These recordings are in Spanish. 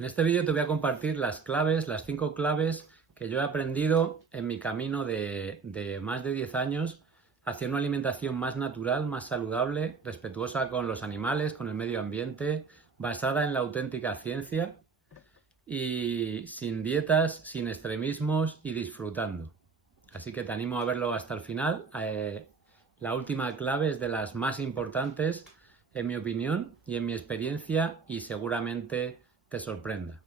En este vídeo te voy a compartir las 5 claves que yo he aprendido en mi camino de más de 10 años hacia una alimentación más natural, más saludable, respetuosa con los animales, con el medio ambiente, basada en la auténtica ciencia y sin dietas, sin extremismos y disfrutando. Así que te animo a verlo hasta el final. La última clave es de las más importantes en mi opinión y en mi experiencia y seguramente te sorprenda.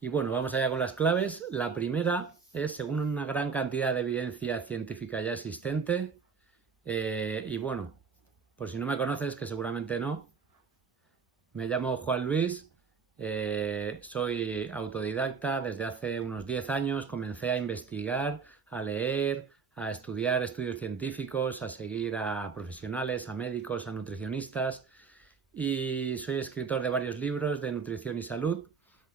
Y bueno, vamos allá con las claves. La primera es, según una gran cantidad de evidencia científica ya existente, y bueno, por si no me conoces, que seguramente no, me llamo Juan Luis, soy autodidacta. Desde hace unos 10 años comencé a investigar, a leer, a estudiar estudios científicos, a seguir a profesionales, a médicos, a nutricionistas, y soy escritor de varios libros de nutrición y salud,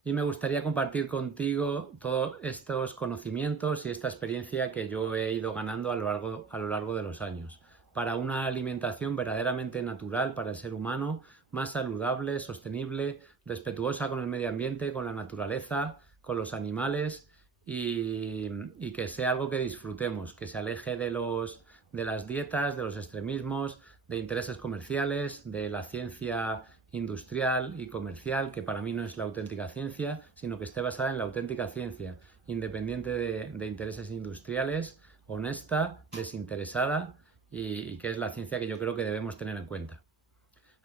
y me gustaría compartir contigo todos estos conocimientos y esta experiencia que yo he ido ganando a lo largo de los años para una alimentación verdaderamente natural para el ser humano, más saludable, sostenible, respetuosa con el medio ambiente, con la naturaleza, con los animales, y que sea algo que disfrutemos, que se aleje de las dietas, de los extremismos, de intereses comerciales, de la ciencia industrial y comercial, que para mí no es la auténtica ciencia, sino que esté basada en la auténtica ciencia, independiente de intereses industriales, honesta, desinteresada, y que es la ciencia que yo creo que debemos tener en cuenta.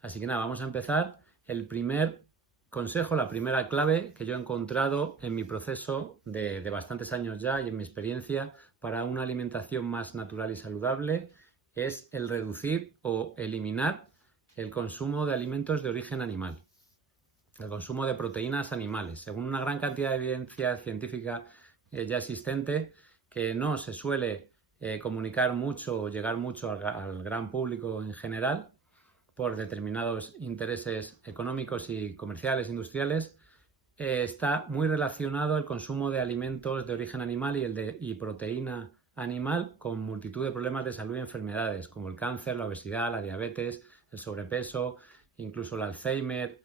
Así que nada, vamos a empezar. El primer consejo, la primera clave que yo he encontrado en mi proceso de bastantes años ya y en mi experiencia para una alimentación más natural y saludable, es el reducir o eliminar el consumo de alimentos de origen animal, el consumo de proteínas animales. Según una gran cantidad de evidencia científica ya existente, que no se suele comunicar mucho o llegar mucho al gran público en general por determinados intereses económicos y comerciales, industriales, está muy relacionado el consumo de alimentos de origen animal y proteína animal con multitud de problemas de salud y enfermedades, como el cáncer, la obesidad, la diabetes, el sobrepeso, incluso el Alzheimer,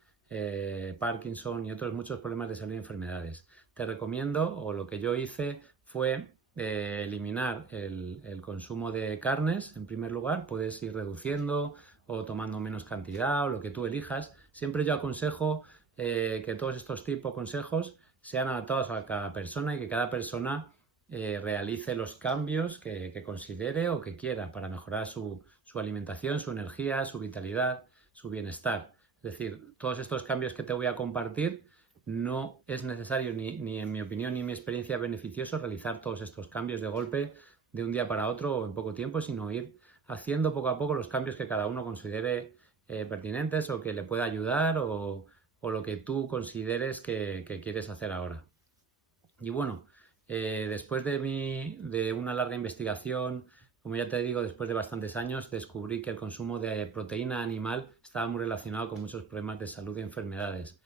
Parkinson y otros muchos problemas de salud y enfermedades. Te recomiendo, o lo que yo hice fue eliminar el consumo de carnes. En primer lugar, puedes ir reduciendo o tomando menos cantidad o lo que tú elijas. Siempre yo aconsejo que todos estos tipos de consejos sean adaptados a cada persona y que cada persona realice los cambios que considere o que quiera para mejorar su alimentación, su energía, su vitalidad, su bienestar. Es decir, todos estos cambios que te voy a compartir, no es necesario ni en mi opinión ni en mi experiencia beneficioso realizar todos estos cambios de golpe de un día para otro o en poco tiempo, sino ir haciendo poco a poco los cambios que cada uno considere pertinentes o que le pueda ayudar, o lo que tú consideres que quieres hacer ahora. Y bueno, después de una larga investigación, como ya te digo, después de bastantes años, descubrí que el consumo de proteína animal estaba muy relacionado con muchos problemas de salud y enfermedades.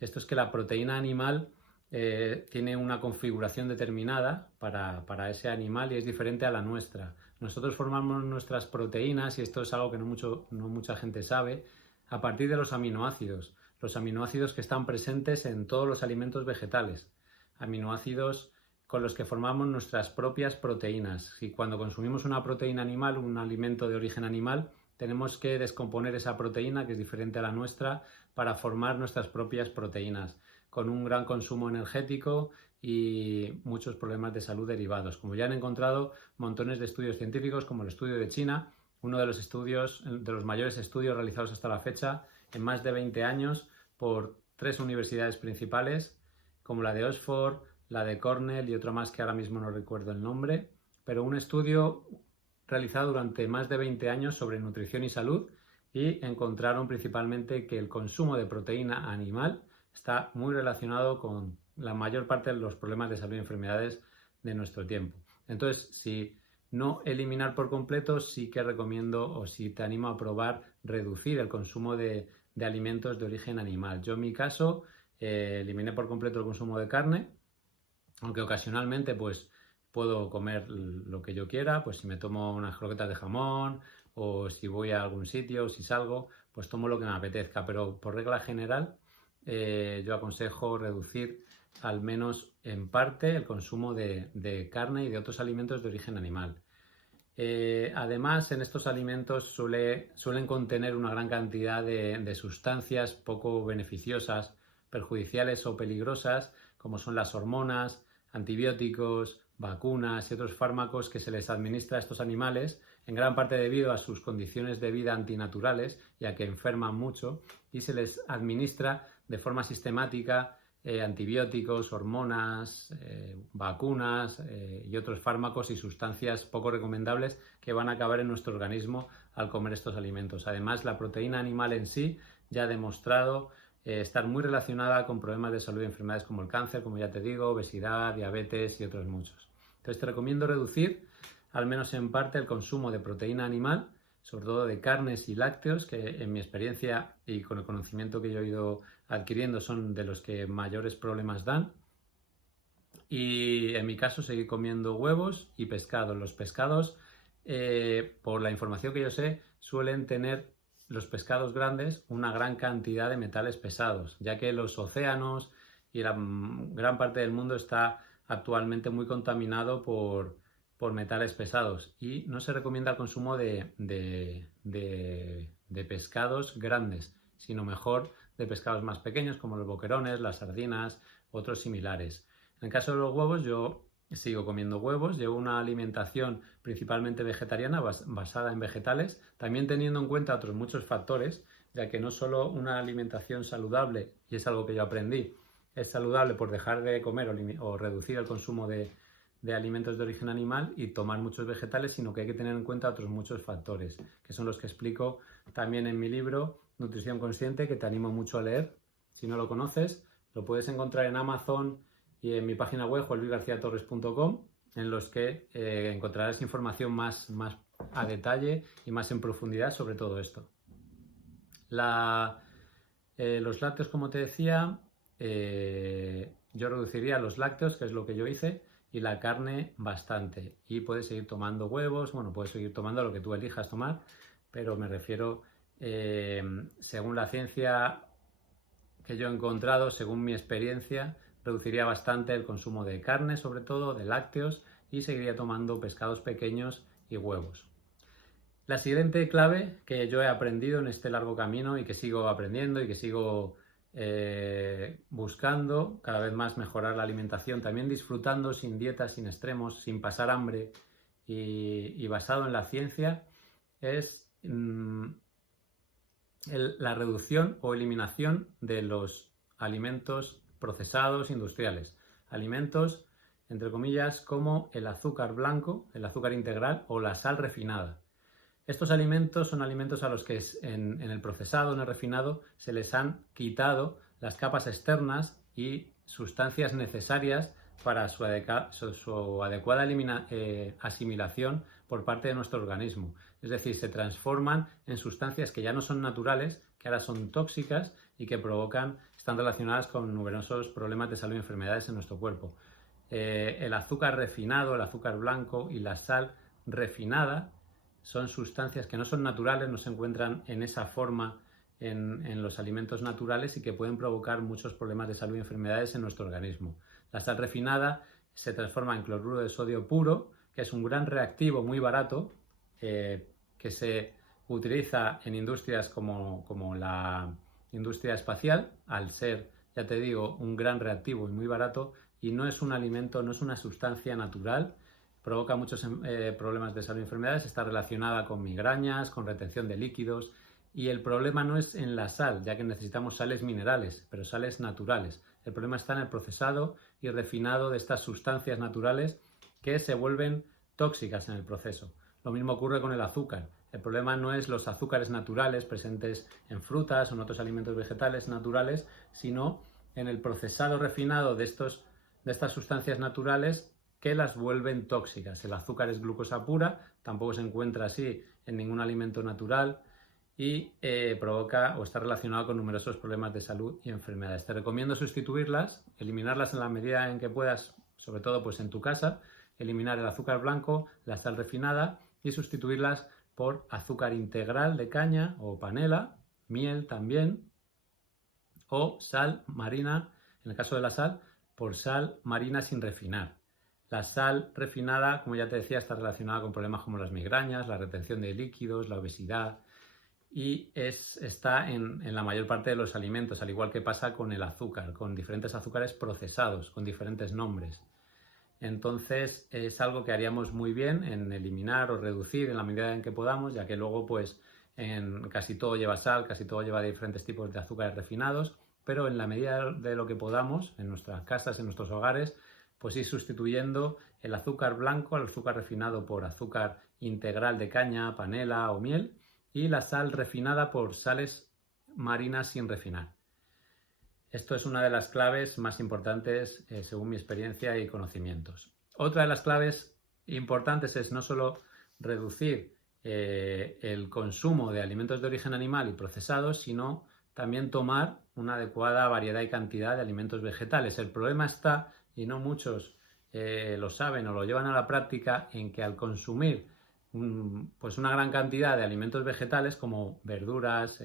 Esto es que la proteína animal tiene una configuración determinada para ese animal y es diferente a la nuestra. Nosotros formamos nuestras proteínas, y esto es algo que no mucha gente sabe, a partir de los aminoácidos que están presentes en todos los alimentos vegetales, aminoácidos con los que formamos nuestras propias proteínas. Si cuando consumimos una proteína animal, un alimento de origen animal, tenemos que descomponer esa proteína, que es diferente a la nuestra, para formar nuestras propias proteínas, con un gran consumo energético y muchos problemas de salud derivados. Como ya han encontrado montones de estudios científicos, como el estudio de China, uno de los mayores estudios realizados hasta la fecha, en más de 20 años, por 3 universidades principales, como la de Oxford, la de Cornell y otra más que ahora mismo no recuerdo el nombre, pero un estudio realizado durante más de 20 años sobre nutrición y salud, y encontraron principalmente que el consumo de proteína animal está muy relacionado con la mayor parte de los problemas de salud y enfermedades de nuestro tiempo. Entonces, si no eliminar por completo, sí que recomiendo, o sí te animo a probar, reducir el consumo de alimentos de origen animal. Yo en mi caso eliminé por completo el consumo de carne, aunque ocasionalmente pues puedo comer lo que yo quiera, pues si me tomo unas croquetas de jamón, o si voy a algún sitio, o si salgo, pues tomo lo que me apetezca, pero por regla general yo aconsejo reducir al menos en parte el consumo de carne y de otros alimentos de origen animal. Además, en estos alimentos suelen contener una gran cantidad de sustancias poco beneficiosas, perjudiciales o peligrosas, como son las hormonas, antibióticos, vacunas y otros fármacos que se les administra a estos animales, en gran parte debido a sus condiciones de vida antinaturales, ya que enferman mucho, y se les administra de forma sistemática antibióticos, hormonas, vacunas y otros fármacos y sustancias poco recomendables que van a acabar en nuestro organismo al comer estos alimentos. Además, la proteína animal en sí ya ha demostrado estar muy relacionada con problemas de salud y enfermedades como el cáncer, como ya te digo, obesidad, diabetes y otros muchos. Entonces te recomiendo reducir, al menos en parte, el consumo de proteína animal, sobre todo de carnes y lácteos, que en mi experiencia y con el conocimiento que yo he ido adquiriendo son de los que mayores problemas dan. Y en mi caso seguir comiendo huevos y pescado. Los pescados, por la información que yo sé, suelen tener los pescados grandes una gran cantidad de metales pesados, ya que los océanos y la gran parte del mundo está actualmente muy contaminado por metales pesados y no se recomienda el consumo de pescados grandes, sino mejor de pescados más pequeños como los boquerones, las sardinas, otros similares. En el caso de los huevos, yo sigo comiendo huevos, llevo una alimentación principalmente vegetariana basada en vegetales, también teniendo en cuenta otros muchos factores, ya que no solo una alimentación saludable, y es algo que yo aprendí, es saludable por dejar de comer o reducir el consumo de alimentos de origen animal y tomar muchos vegetales, sino que hay que tener en cuenta otros muchos factores, que son los que explico también en mi libro Nutrición Consciente, que te animo mucho a leer. Si no lo conoces, lo puedes encontrar en Amazon y en mi página web juanluisgarciatorres.com, en los que encontrarás información más a detalle y más en profundidad sobre todo esto. Los lácteos, como te decía, yo reduciría los lácteos, que es lo que yo hice, y la carne bastante. Y puedes seguir tomando huevos, bueno, puedes seguir tomando lo que tú elijas tomar, pero me refiero, según la ciencia que yo he encontrado, según mi experiencia, reduciría bastante el consumo de carne, sobre todo, de lácteos, y seguiría tomando pescados pequeños y huevos. La siguiente clave que yo he aprendido en este largo camino y que sigo aprendiendo y que sigo buscando cada vez más mejorar la alimentación, también disfrutando sin dietas, sin extremos, sin pasar hambre y basado en la ciencia, es la reducción o eliminación de los alimentos procesados industriales. Alimentos, entre comillas, como el azúcar blanco, el azúcar integral o la sal refinada. Estos alimentos son alimentos a los que en el procesado, en el refinado, se les han quitado las capas externas y sustancias necesarias para su adecuada asimilación por parte de nuestro organismo. Es decir, se transforman en sustancias que ya no son naturales, que ahora son tóxicas y que están relacionadas con numerosos problemas de salud y enfermedades en nuestro cuerpo. El azúcar refinado, el azúcar blanco y la sal refinada son sustancias que no son naturales, no se encuentran en esa forma en los alimentos naturales y que pueden provocar muchos problemas de salud y enfermedades en nuestro organismo. La sal refinada se transforma en cloruro de sodio puro, que es un gran reactivo muy barato, que se utiliza en industrias como la industria espacial, al ser, ya te digo, un gran reactivo y muy barato, y no es un alimento, no es una sustancia natural. Provoca muchos problemas de salud y enfermedades, está relacionada con migrañas, con retención de líquidos, y el problema no es en la sal, ya que necesitamos sales minerales, pero sales naturales. El problema está en el procesado y refinado de estas sustancias naturales que se vuelven tóxicas en el proceso. Lo mismo ocurre con el azúcar. El problema no es los azúcares naturales presentes en frutas o en otros alimentos vegetales naturales, sino en el procesado refinado de estas sustancias naturales que las vuelven tóxicas. El azúcar es glucosa pura, tampoco se encuentra así en ningún alimento natural y provoca o está relacionado con numerosos problemas de salud y enfermedades. Te recomiendo sustituirlas, eliminarlas en la medida en que puedas, sobre todo pues en tu casa, eliminar el azúcar blanco, la sal refinada y sustituirlas por azúcar integral de caña o panela, miel también, o sal marina, en el caso de la sal, por sal marina sin refinar. La sal refinada, como ya te decía, está relacionada con problemas como las migrañas, la retención de líquidos, la obesidad y está en la mayor parte de los alimentos, al igual que pasa con el azúcar, con diferentes azúcares procesados, con diferentes nombres. Entonces es algo que haríamos muy bien en eliminar o reducir en la medida en que podamos, ya que luego pues en casi todo lleva sal, casi todo lleva diferentes tipos de azúcares refinados, pero en la medida de lo que podamos, en nuestras casas, en nuestros hogares, pues ir sustituyendo el azúcar blanco, el azúcar refinado por azúcar integral de caña, panela o miel, y la sal refinada por sales marinas sin refinar. Esto es una de las claves más importantes según mi experiencia y conocimientos. Otra de las claves importantes es no solo reducir el consumo de alimentos de origen animal y procesados, sino también tomar una adecuada variedad y cantidad de alimentos vegetales. El problema está, y no muchos lo saben o lo llevan a la práctica, en que al consumir pues una gran cantidad de alimentos vegetales como verduras,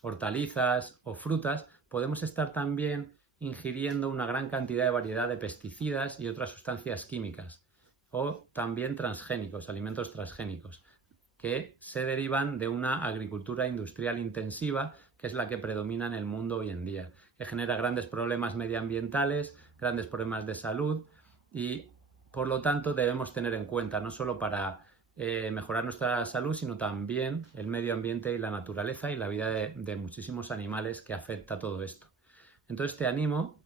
hortalizas o frutas, podemos estar también ingiriendo una gran cantidad de variedad de pesticidas y otras sustancias químicas, o también transgénicos, alimentos transgénicos, que se derivan de una agricultura industrial intensiva, que es la que predomina en el mundo hoy en día, que genera grandes problemas medioambientales, grandes problemas de salud y, por lo tanto, debemos tener en cuenta, no solo para mejorar nuestra salud, sino también el medio ambiente y la naturaleza y la vida de muchísimos animales que afecta todo esto. Entonces te animo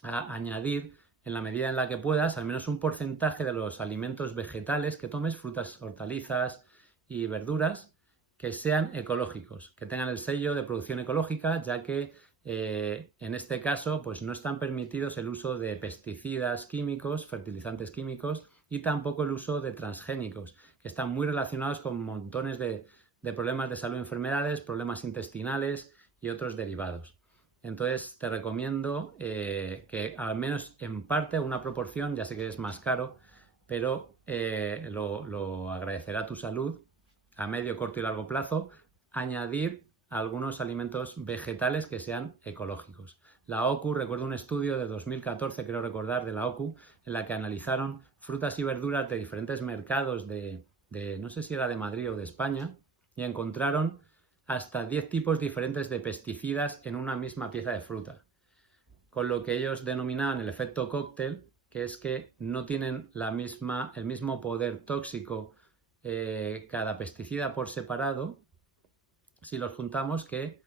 a añadir, en la medida en la que puedas, al menos un porcentaje de los alimentos vegetales que tomes, frutas, hortalizas y verduras, que sean ecológicos, que tengan el sello de producción ecológica, ya que en este caso pues no están permitidos el uso de pesticidas químicos, fertilizantes químicos, y tampoco el uso de transgénicos, que están muy relacionados con montones de problemas de salud, enfermedades, problemas intestinales y otros derivados. Entonces te recomiendo que al menos en parte, una proporción, ya sé que es más caro, pero lo agradecerá tu salud a medio, corto y largo plazo, añadir algunos alimentos vegetales que sean ecológicos. La OCU, recuerdo un estudio de 2014, creo recordar, de la OCU, en la que analizaron frutas y verduras de diferentes mercados de no sé si era de Madrid o de España, y encontraron hasta 10 tipos diferentes de pesticidas en una misma pieza de fruta, con lo que ellos denominaban el efecto cóctel, que es que no tienen el mismo poder tóxico cada pesticida por separado, si los juntamos, que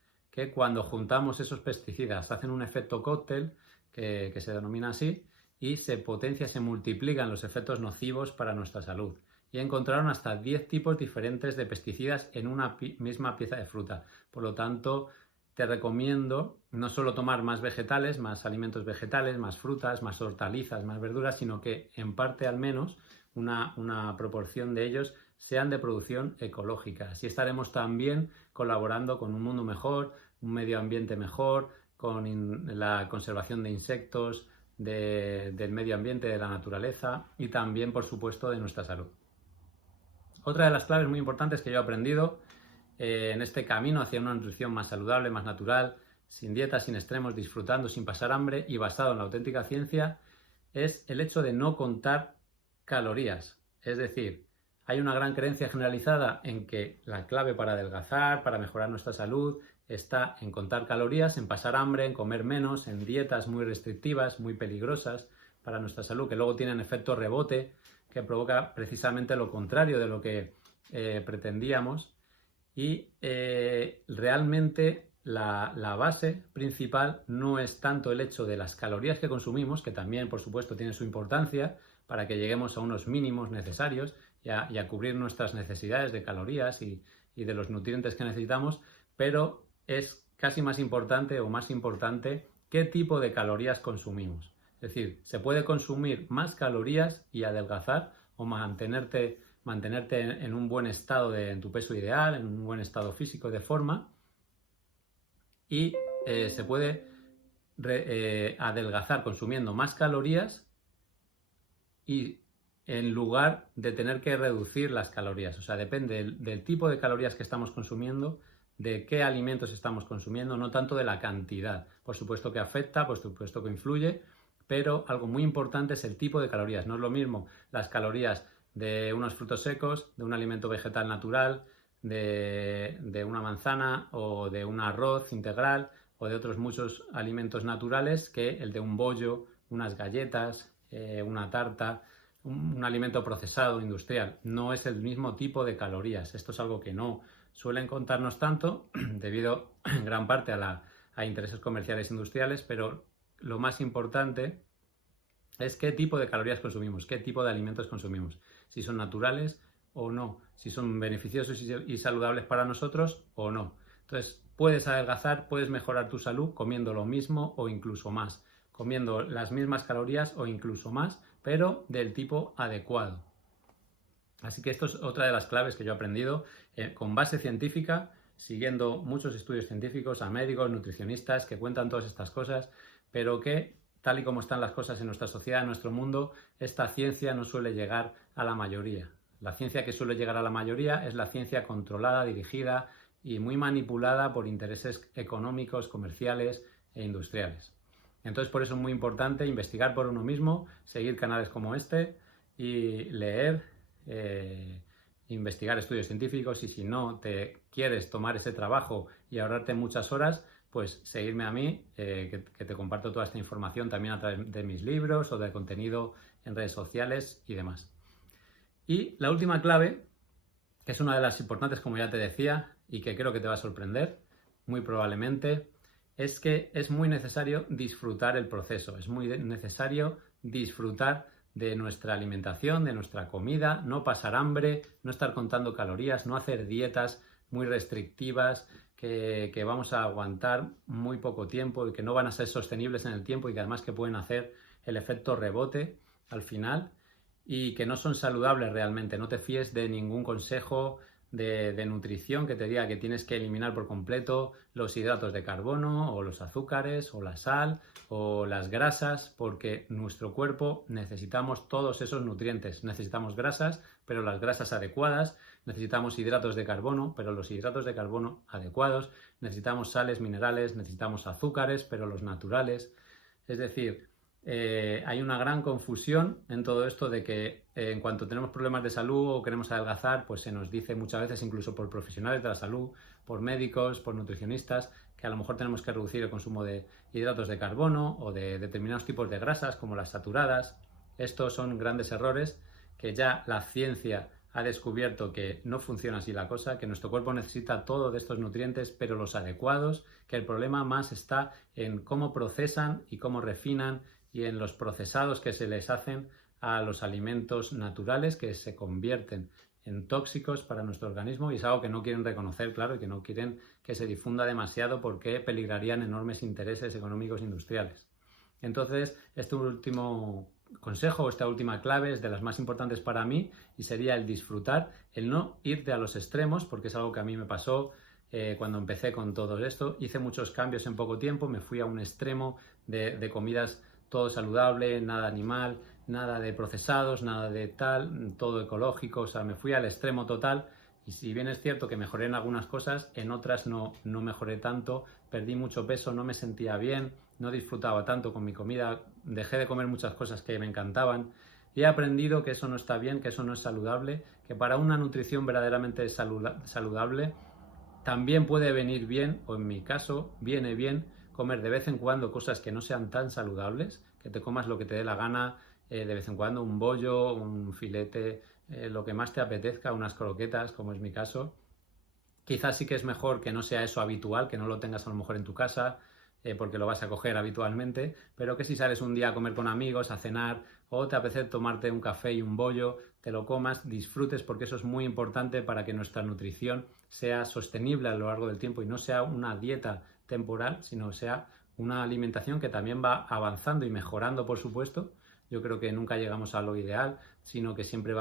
cuando juntamos esos pesticidas hacen un efecto cóctel, que se denomina así, y se potencia, se multiplican los efectos nocivos para nuestra salud. Y encontraron hasta 10 tipos diferentes de pesticidas en una misma pieza de fruta. Por lo tanto, te recomiendo no solo tomar más vegetales, más alimentos vegetales, más frutas, más hortalizas, más verduras, sino que en parte al menos una proporción de ellos sean de producción ecológica. Así estaremos también colaborando con un mundo mejor, un medio ambiente mejor, con la conservación de insectos, del medio ambiente, de la naturaleza y también, por supuesto, de nuestra salud. Otra de las claves muy importantes que yo he aprendido en este camino hacia una nutrición más saludable, más natural, sin dietas, sin extremos, disfrutando, sin pasar hambre y basado en la auténtica ciencia, es el hecho de no contar calorías. Es decir, hay una gran creencia generalizada en que la clave para adelgazar, para mejorar nuestra salud, está en contar calorías, en pasar hambre, en comer menos, en dietas muy restrictivas, muy peligrosas para nuestra salud, que luego tienen efecto rebote, que provoca precisamente lo contrario de lo que pretendíamos. Y realmente la base principal no es tanto el hecho de las calorías que consumimos, que también, por supuesto, tiene su importancia para que lleguemos a unos mínimos necesarios y a cubrir nuestras necesidades de calorías y de los nutrientes que necesitamos, pero es casi más importante o más importante qué tipo de calorías consumimos. Es decir, se puede consumir más calorías y adelgazar o mantenerte en un buen estado en tu peso ideal, en un buen estado físico de forma, y se puede adelgazar consumiendo más calorías y en lugar de tener que reducir las calorías. O sea, depende del tipo de calorías que estamos consumiendo, de qué alimentos estamos consumiendo, no tanto de la cantidad. Por supuesto que afecta, por supuesto que influye, pero algo muy importante es el tipo de calorías. No es lo mismo las calorías de unos frutos secos, de un alimento vegetal natural, de una manzana o de un arroz integral o de otros muchos alimentos naturales que el de un bollo, unas galletas, una tarta, un alimento procesado, industrial. No es el mismo tipo de calorías. Esto es algo que no suelen contarnos tanto debido en gran parte a intereses comerciales e industriales, pero lo más importante es qué tipo de calorías consumimos, qué tipo de alimentos consumimos, si son naturales o no, si son beneficiosos y saludables para nosotros o no. Entonces, puedes adelgazar, puedes mejorar tu salud comiendo lo mismo o incluso más, comiendo las mismas calorías o incluso más, pero del tipo adecuado. Así que esto es otra de las claves que yo he aprendido con base científica, siguiendo muchos estudios científicos a médicos, nutricionistas que cuentan todas estas cosas, pero que tal y como están las cosas en nuestra sociedad, en nuestro mundo, esta ciencia no suele llegar a la mayoría. La ciencia que suele llegar a la mayoría es la ciencia controlada, dirigida y muy manipulada por intereses económicos, comerciales e industriales. Entonces, por eso es muy importante investigar por uno mismo, seguir canales como este y leer, investigar estudios científicos, y si no te quieres tomar ese trabajo y ahorrarte muchas horas, pues seguirme a mí, que te comparto toda esta información también a través de mis libros o de contenido en redes sociales y demás. Y la última clave, que es una de las importantes, como ya te decía, y que creo que te va a sorprender, muy probablemente, es que es muy necesario disfrutar el proceso, es muy necesario disfrutar de nuestra alimentación, de nuestra comida, no pasar hambre, no estar contando calorías, no hacer dietas muy restrictivas que vamos a aguantar muy poco tiempo y que no van a ser sostenibles en el tiempo y que además que pueden hacer el efecto rebote al final y que no son saludables realmente. No te fíes de ningún consejo de nutrición que te diga que tienes que eliminar por completo los hidratos de carbono o los azúcares o la sal o las grasas, porque nuestro cuerpo necesitamos todos esos nutrientes. Necesitamos grasas, pero las grasas adecuadas. Necesitamos hidratos de carbono, pero los hidratos de carbono adecuados. Necesitamos sales minerales, necesitamos azúcares, pero los naturales. Es decir, hay una gran confusión en todo esto de que en cuanto tenemos problemas de salud o queremos adelgazar, pues se nos dice muchas veces, incluso por profesionales de la salud, por médicos, por nutricionistas, que a lo mejor tenemos que reducir el consumo de hidratos de carbono o de determinados tipos de grasas como las saturadas. Estos son grandes errores que ya la ciencia ha descubierto que no funciona así la cosa, que nuestro cuerpo necesita todo de estos nutrientes, pero los adecuados, que el problema más está en cómo procesan y cómo refinan y en los procesados que se les hacen a los alimentos naturales, que se convierten en tóxicos para nuestro organismo, y es algo que no quieren reconocer, claro, y que no quieren que se difunda demasiado porque peligrarían enormes intereses económicos e industriales. Entonces, este último consejo, esta última clave es de las más importantes para mí y sería el disfrutar, el no irte a los extremos, porque es algo que a mí me pasó cuando empecé con todo esto. Hice muchos cambios en poco tiempo, me fui a un extremo de comidas todo saludable, nada animal, nada de procesados, nada de tal, todo ecológico, o sea, me fui al extremo total. Y si bien es cierto que mejoré en algunas cosas, en otras no mejoré tanto, perdí mucho peso, no me sentía bien, no disfrutaba tanto con mi comida, dejé de comer muchas cosas que me encantaban y he aprendido que eso no está bien, que eso no es saludable, que para una nutrición verdaderamente saludable también puede venir bien, o en mi caso viene bien, comer de vez en cuando cosas que no sean tan saludables, que te comas lo que te dé la gana, de vez en cuando un bollo, un filete, lo que más te apetezca, unas croquetas, como es mi caso. Quizás sí que es mejor que no sea eso habitual, que no lo tengas a lo mejor en tu casa, porque lo vas a coger habitualmente, pero que si sales un día a comer con amigos, a cenar, o te apetece tomarte un café y un bollo, te lo comas, disfrutes, porque eso es muy importante para que nuestra nutrición sea sostenible a lo largo del tiempo y no sea una dieta temporal, sino sea una alimentación que también va avanzando y mejorando, por supuesto. Yo creo que nunca llegamos a lo ideal, sino que siempre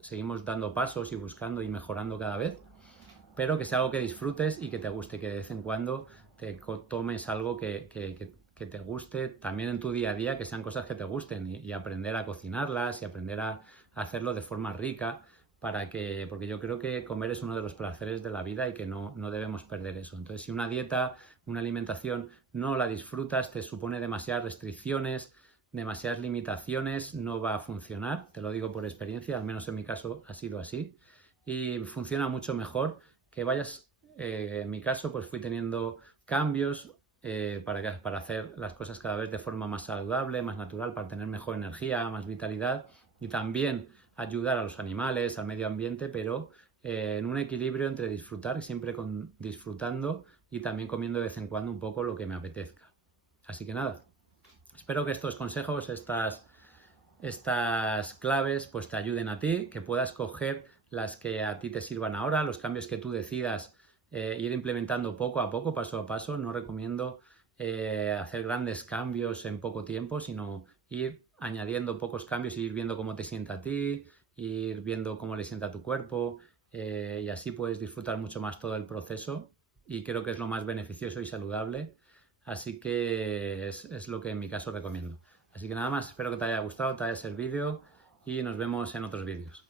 seguimos dando pasos y buscando y mejorando cada vez, pero que sea algo que disfrutes y que te guste, que de vez en cuando te tomes algo que te guste, también en tu día a día, que sean cosas que te gusten y aprender a cocinarlas y aprender a hacerlo de forma rica, porque yo creo que comer es uno de los placeres de la vida y que no debemos perder eso. Entonces, si una dieta, una alimentación no la disfrutas, te supone demasiadas restricciones, demasiadas limitaciones, no va a funcionar. Te lo digo por experiencia, al menos en mi caso ha sido así. Y funciona mucho mejor que vayas, en mi caso, pues fui teniendo cambios para hacer las cosas cada vez de forma más saludable, más natural, para tener mejor energía, más vitalidad y también ayudar a los animales, al medio ambiente, pero en un equilibrio entre disfrutar, siempre disfrutando y también comiendo de vez en cuando un poco lo que me apetezca. Así que nada, espero que estos consejos, estas claves, pues te ayuden a ti, que puedas coger las que a ti te sirvan ahora, los cambios que tú decidas ir implementando poco a poco, paso a paso. No recomiendo hacer grandes cambios en poco tiempo, sino ir añadiendo pocos cambios y ir viendo cómo te sienta a ti, ir viendo cómo le sienta a tu cuerpo y así puedes disfrutar mucho más todo el proceso y creo que es lo más beneficioso y saludable. Así que es lo que en mi caso recomiendo. Así que nada más, espero que te haya gustado, te haya servido y nos vemos en otros vídeos.